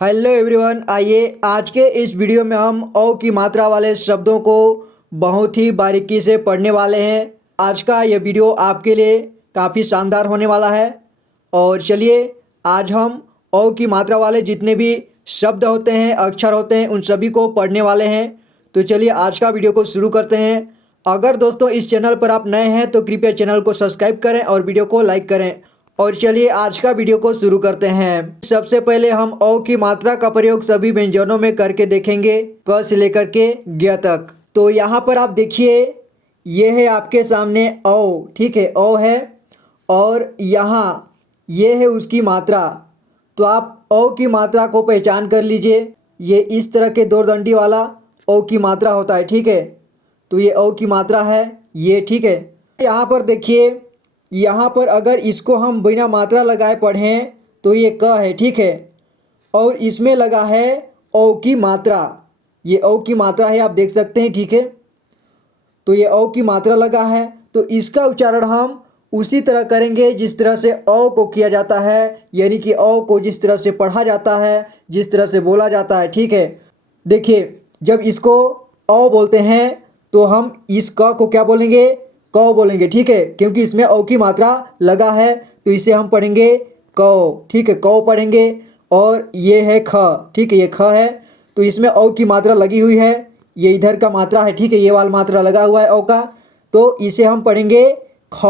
Hello everyone, आइए आज के इस वीडियो में हम औ की मात्रा वाले शब्दों को बहुत ही बारीकी से पढ़ने वाले हैं। आज का ये वीडियो आपके लिए काफ़ी शानदार होने वाला है। और चलिए आज हम औ की मात्रा वाले जितने भी शब्द होते हैं, अक्षर होते हैं, उन सभी को पढ़ने वाले हैं। तो चलिए आज का वीडियो को शुरू करते हैं। अगर दोस्तों इस चैनल पर आप नए हैं तो कृपया चैनल को सब्सक्राइब करें और वीडियो को लाइक करें। और चलिए आज का वीडियो को शुरू करते हैं। सबसे पहले हम औ की मात्रा का प्रयोग सभी व्यंजनों में करके देखेंगे, क से लेकर के ज्ञ तक। तो यहाँ पर आप देखिए, ये है आपके सामने औ, ठीक है, औ है और यहाँ ये है उसकी मात्रा। तो आप औ की मात्रा को पहचान कर लीजिए। ये इस तरह के दो दंडी वाला औ की मात्रा होता है, ठीक है। तो ये औ की मात्रा है ये, ठीक है। यहाँ पर देखिए, यहाँ पर अगर इसको हम बिना मात्रा लगाए पढ़ें तो ये क है, ठीक है। और इसमें लगा है औ की मात्रा, ये औ की मात्रा है, आप देख सकते हैं, ठीक है। तो ये औ की मात्रा लगा है, तो इसका उच्चारण हम उसी तरह करेंगे जिस तरह से औ को किया जाता है, यानी कि औ को जिस तरह से पढ़ा जाता है, जिस तरह से बोला जाता है, ठीक है। देखिए, जब इसको औ बोलते हैं तो हम इस क को क्या बोलेंगे, क बोलेंगे, ठीक है, क्योंकि इसमें औ की मात्रा लगा है। तो इसे हम पढ़ेंगे क, ठीक है, क पढ़ेंगे। और ये है ख, ठीक है, ये ख है। तो इसमें औ की मात्रा लगी हुई है, ये इधर का मात्रा है, ठीक है, ये वाला मात्रा लगा हुआ है औ का। तो इसे हम पढ़ेंगे ख,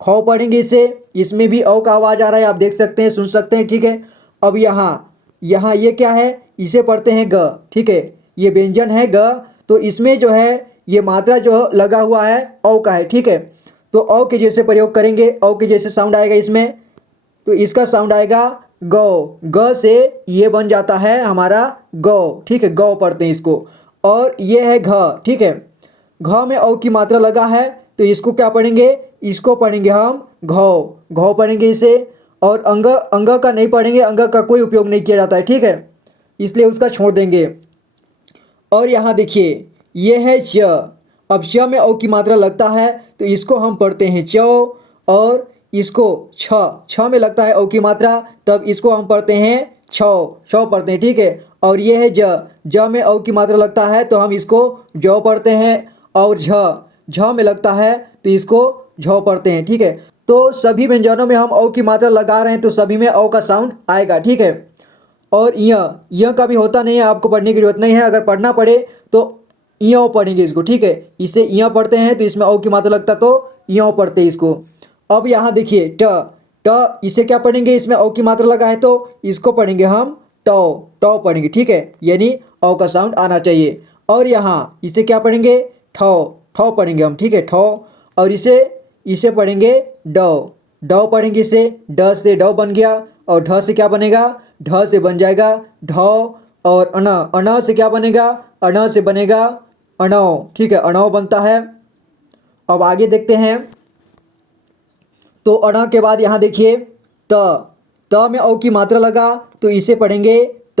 ख पढ़ेंगे इसे। इसमें भी औ का आवाज़ आ रहा है, आप देख सकते हैं, सुन सकते हैं, ठीक है। अब यहाँ ये क्या है, इसे पढ़ते हैं ग, ठीक है, ये व्यंजन है ग। तो इसमें जो है ये मात्रा जो लगा हुआ है औ का है, ठीक है। तो औ के जैसे प्रयोग करेंगे, औ के जैसे साउंड आएगा इसमें। तो इसका साउंड आएगा गौ, ग से ये बन जाता है हमारा गौ, ठीक है, गौ पढ़ते हैं इसको। और ये है घ, ठीक है, घ में औ की मात्रा लगा है, तो इसको क्या पढ़ेंगे, इसको पढ़ेंगे हम घौ, घौ पढ़ेंगे इसे। और अंग, अंग का नहीं पढ़ेंगे, अंग का कोई उपयोग नहीं किया जाता है, ठीक है, इसलिए उसका छोड़ देंगे। और यहाँ देखिए, ये है च। अब च में औ की मात्रा लगता है, तो इसको हम पढ़ते हैं चौ। और इसको छ, छ में लगता है औ की मात्रा, तब इसको हम पढ़ते हैं छौ, छौ पढ़ते हैं, ठीक है। और ये है ज, ज में औ की मात्रा लगता है, तो हम इसको जौ पढ़ते हैं। और झ, झ में लगता है, तो इसको झौ पढ़ते हैं, ठीक है। तो सभी व्यंजनों में हम औ की मात्रा लगा रहे हैं, तो सभी में औ का साउंड आएगा, ठीक है। और य का भी होता नहीं है, आपको पढ़ने की जरूरत नहीं है। अगर पढ़ना पड़े तो य पढ़ेंगे इसको, ठीक है। इसे य पढ़ते हैं तो इसमें औ की मात्रा लगता तो य पढ़ते हैं इसको। अब यहाँ देखिए ट, ट इसे क्या पढ़ेंगे, इसमें औ की मात्रा लगा है, तो इसको पढ़ेंगे हम टौ, टौ पढ़ेंगे, ठीक है, यानी औ का साउंड आना चाहिए। और यहाँ इसे क्या पढ़ेंगे, ठौ, ठौ पढ़ेंगे हम, ठीक है, ठौ। और इसे पढ़ेंगे डौ, डौ पढ़ेंगे इसे, ड से डौ बन गया। और ढ से क्या बनेगा, ढ से बन जाएगा ढौ। और अण, अण से क्या बनेगा, अण से बनेगा अणौ, ठीक है, अणौ बनता है। अब आगे देखते हैं। तो अण के बाद यहाँ देखिए त, त में औ की मात्रा लगा, तो इसे पढ़ेंगे त।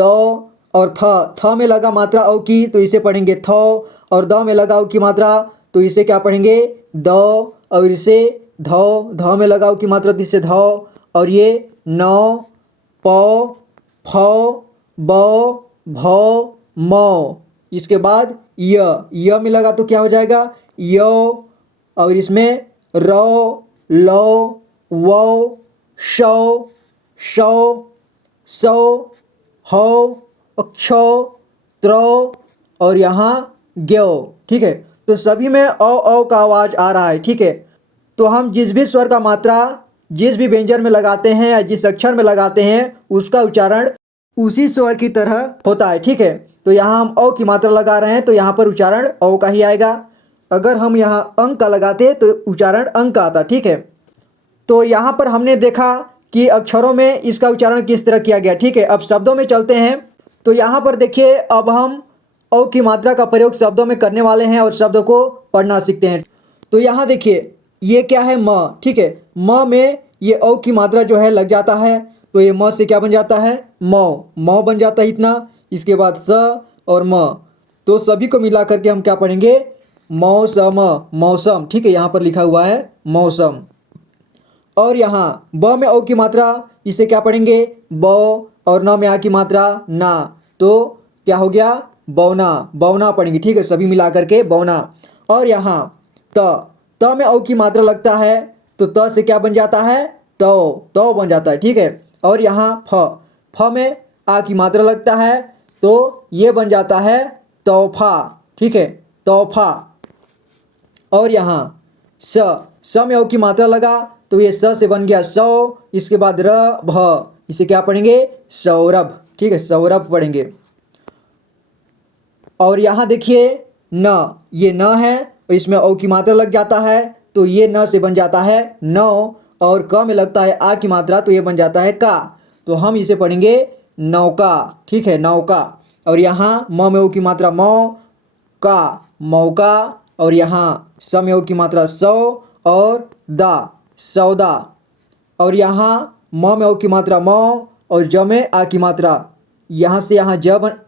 और थ, थ में लगा मात्रा औ की, तो इसे पढ़ेंगे थौ। और द में लगा औ की मात्रा, तो इसे क्या पढ़ेंगे द। और इसे धौ, ध में लगा औ की मात्रा, तो इसे धौ। और ये नौ, पौ, फौ, बौ, भौ, मौ। इसके बाद य में लगा तो क्या हो जाएगा यो। और इसमें रौ, लौ, वौ, शौ, शौ, सौ, हौ, क्षौ, त्रौ और यहाँ ज्ञो, ठीक है। तो सभी में औ का आवाज़ आ रहा है, ठीक है। तो हम जिस भी स्वर का मात्रा जिस भी व्यंजन में लगाते हैं या जिस अक्षर में लगाते हैं, उसका उच्चारण उसी स्वर की तरह होता है, ठीक है। तो यहाँ हम औ की मात्रा लगा रहे हैं, तो यहाँ पर उच्चारण औ का ही आएगा। अगर हम यहाँ अंक का लगाते तो उच्चारण अंक का आता, ठीक है। तो यहाँ पर हमने देखा कि अक्षरों में इसका उच्चारण किस तरह किया गया, ठीक है। अब शब्दों में चलते हैं। तो यहाँ पर देखिए, अब हम औ की मात्रा का प्रयोग शब्दों में करने वाले हैं और शब्दों को पढ़ना सीखते हैं। तो यहाँ देखिए, ये क्या है म, ठीक है, म में ये औ की मात्रा जो है लग जाता है, तो ये म से क्या बन जाता है मौ, मौ बन जाता है इतना। इसके बाद स और म, तो सभी को मिला करके हम क्या पढ़ेंगे मौसम, मौसम, ठीक है, यहाँ पर लिखा हुआ है मौसम। और यहाँ ब में औ की मात्रा, इसे क्या पढ़ेंगे बौ। और न में आ की मात्रा ना, तो क्या हो गया, बौना, बौना पढ़ेंगे, ठीक है, सभी मिला करके बौना। और यहाँ त में औ की मात्रा लगता है तो त से क्या बन जाता है, तो बन जाता है, ठीक है। और यहाँ फ में आ की मात्रा लगता है तो ये बन जाता है तोहफा, ठीक है, तोहफा। और यहाँ स में औ की मात्रा लगा तो ये स से बन गया सौ, इसके बाद र भ, इसे क्या पढ़ेंगे, सौरभ, ठीक है, सौरभ पढ़ेंगे। और यहाँ देखिए न, ये न है और इसमें औ की मात्रा लग जाता है तो ये न से बन जाता है नौ, और क में लगता है आ की मात्रा तो ये बन जाता है का, तो हम इसे पढ़ेंगे नौका, ठीक है, नौका। और यहाँ म में औ की मात्रा मौ, का, मौका। और यहाँ स में औ की मात्रा सौ और दा, सौदा। और यहाँ म में औ की मात्रा मौ और ज में आ की मात्रा, यहाँ से यहाँ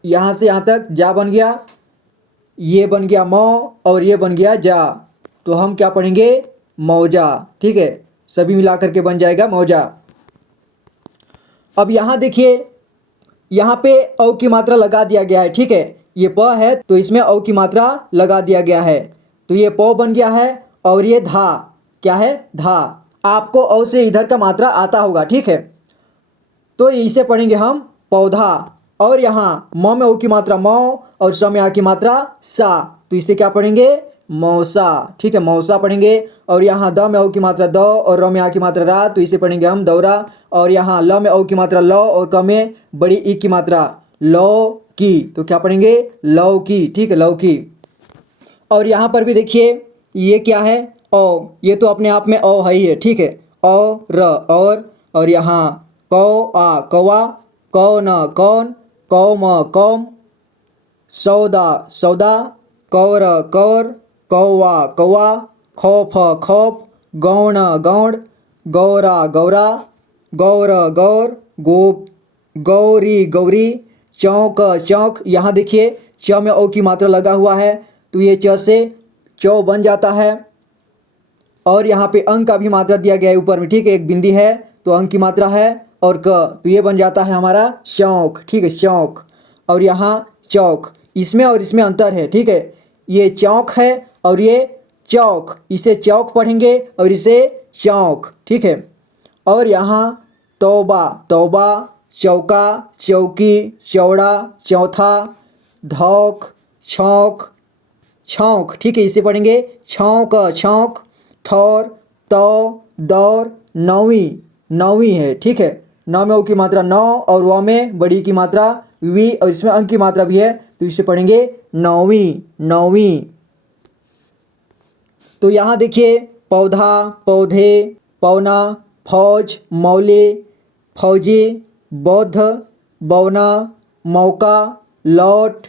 यहाँ से यहाँ तक जा बन गया, ये बन गया मौ और ये बन गया जा, तो हम क्या पढ़ेंगे, मौजा, ठीक है, सभी मिला करके बन जाएगा मौजा। अब यहाँ देखिए, यहाँ पे औ की मात्रा लगा दिया गया है, ठीक है, ये प है तो इसमें औ की मात्रा लगा दिया गया है तो ये प बन गया है। और ये धा, क्या है, धा। आपको औ से इधर का मात्रा आता होगा, ठीक है, तो इसे पढ़ेंगे हम पौधा। और यहाँ म में औ की मात्रा मौ और स में आ की मात्रा सा, तो इसे क्या पढ़ेंगे, मौसा, ठीक है, मौसा पढ़ेंगे। और यहाँ द में औ की मात्रा द और र में आ की मात्रा रा, तो इसे पढ़ेंगे हम दौरा। और यहाँ ल में औ की मात्रा लौ और क में बड़ी ई की मात्रा लौ की, तो क्या पढ़ेंगे, लौकी, ठीक है, लौकी। और यहाँ पर भी देखिए ये क्या है, औ, ये तो अपने आप में औ है ही है, ठीक है, और और यहाँ कौ आ कौआ, कौ न कौन, कौम कौम, सौदा सौदा, कौर कौर, कौवा कौवा, खौफ खौफ, गौण गौड़, गौरा गौरा, गौर गौर, गौरी गौरी, चौक चौक। यहाँ देखिए च में औ की मात्रा लगा हुआ है तो ये च से चौ बन जाता है। और यहाँ पे अंक का भी मात्रा दिया गया है ऊपर में, ठीक है, एक बिंदी है तो अंक की मात्रा है, और क तो ये बन जाता है हमारा शौक, ठीक है, शौक। और यहाँ चौक, इसमें और इसमें अंतर है, ठीक है, ये चौक है और ये चौक, इसे चौक पढ़ेंगे और इसे चौक, ठीक है। और यहाँ तौबा तौबा, चौका चौकी, चौड़ा चौथा, धौक छौक छौंक, ठीक है, इसे पढ़ेंगे छौंक छौंक, ठौर तौ दौर, नौवीं, नौवीं है, ठीक है, नौ में औ की मात्रा नौ और व में बड़ी की मात्रा वी और इसमें अंक की मात्रा भी है तो इसे पढ़ेंगे नौवीं, नौवीं। तो यहाँ देखिए पौधा, पौधे, पौना, फौज, मौले, फौजी, बौद्ध, बौना, मौका, लौट,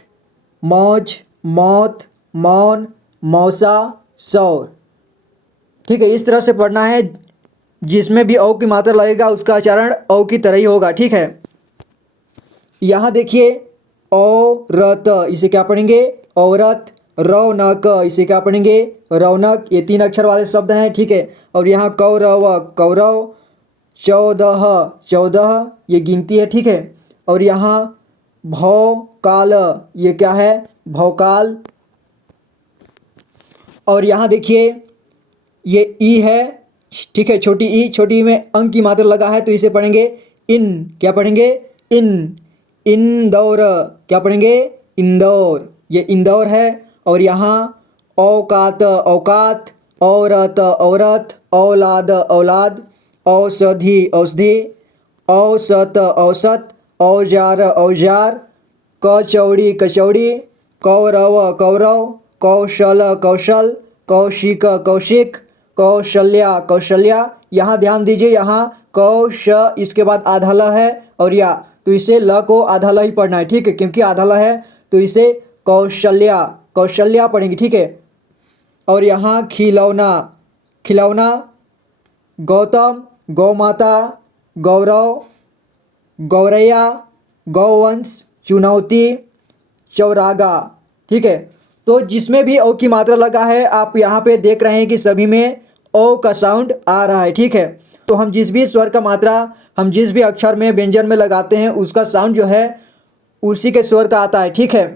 मौज, मौत, मौन, मौसा, सौर, ठीक है, इस तरह से पढ़ना है। जिसमें भी औ की मात्रा लगेगा उसका उच्चारण औ की तरह ही होगा, ठीक है। यहाँ देखिए औरत, इसे क्या पढ़ेंगे, औरत। रौनक, इसे क्या पढ़ेंगे, रौनक। ये 3 अक्षर वाले शब्द हैं, ठीक है। और यहाँ कौरव, कौरव। 14, 14, ये गिनती है, ठीक है। और यहाँ भौकाल, ये क्या है, भौकाल। और यहाँ देखिए ये ई है, ठीक है, छोटी ई, छोटी ई में अंक की मात्रा लगा है तो इसे पढ़ेंगे इन, क्या पढ़ेंगे, इन। इंदौर, क्या पढ़ेंगे, इंदौर, ये इंदौर है। और यहाँ औकात, औकात। औरत, औरत। औलाद, औलाद। औषधि, औषधि। औसत, औसत। औजार, औजार। कचौड़ी, कचौड़ी। कौरव, कौरव। कौशल, कौशल। कौशिक, कौशिक। कौशल्या, कौशल्या। यहाँ ध्यान दीजिए, यहाँ कौश इसके बाद आधा ल है और या, तो इसे ल को आधा ल ही पढ़ना है, ठीक है, क्योंकि आधा ल है तो इसे कौशल्या, कौशल्या पढ़ेंगे, ठीक है। और यहाँ खिलौना, खिलौना। गौतम, गौमाता। गौरव, गौरैया। गौवंश, चुनौती। चौरागा, ठीक है। तो जिसमें भी ओ की मात्रा लगा है आप यहाँ पे देख रहे हैं कि सभी में ओ का साउंड आ रहा है, ठीक है। तो हम जिस भी स्वर का मात्रा हम जिस भी अक्षर में व्यंजन में लगाते हैं उसका साउंड जो है उसी के स्वर का आता है। ठीक है,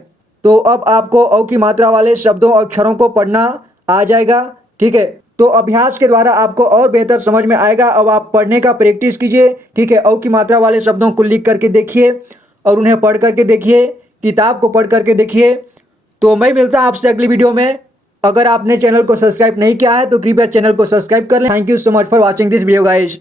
तो अब आपको औ की मात्रा वाले शब्दों और अक्षरों को पढ़ना आ जाएगा। ठीक है, तो अभ्यास के द्वारा आपको और बेहतर समझ में आएगा। अब आप पढ़ने का प्रैक्टिस कीजिए। ठीक है, औ की मात्रा वाले शब्दों को लिख करके देखिए और उन्हें पढ़ करके देखिए, किताब को पढ़ करके देखिए। तो मैं मिलता हूँ आपसे अगली वीडियो में। अगर आपने चैनल को सब्सक्राइब नहीं किया है तो कृपया चैनल को सब्सक्राइब कर लें। Thank you so much for watching this video guys.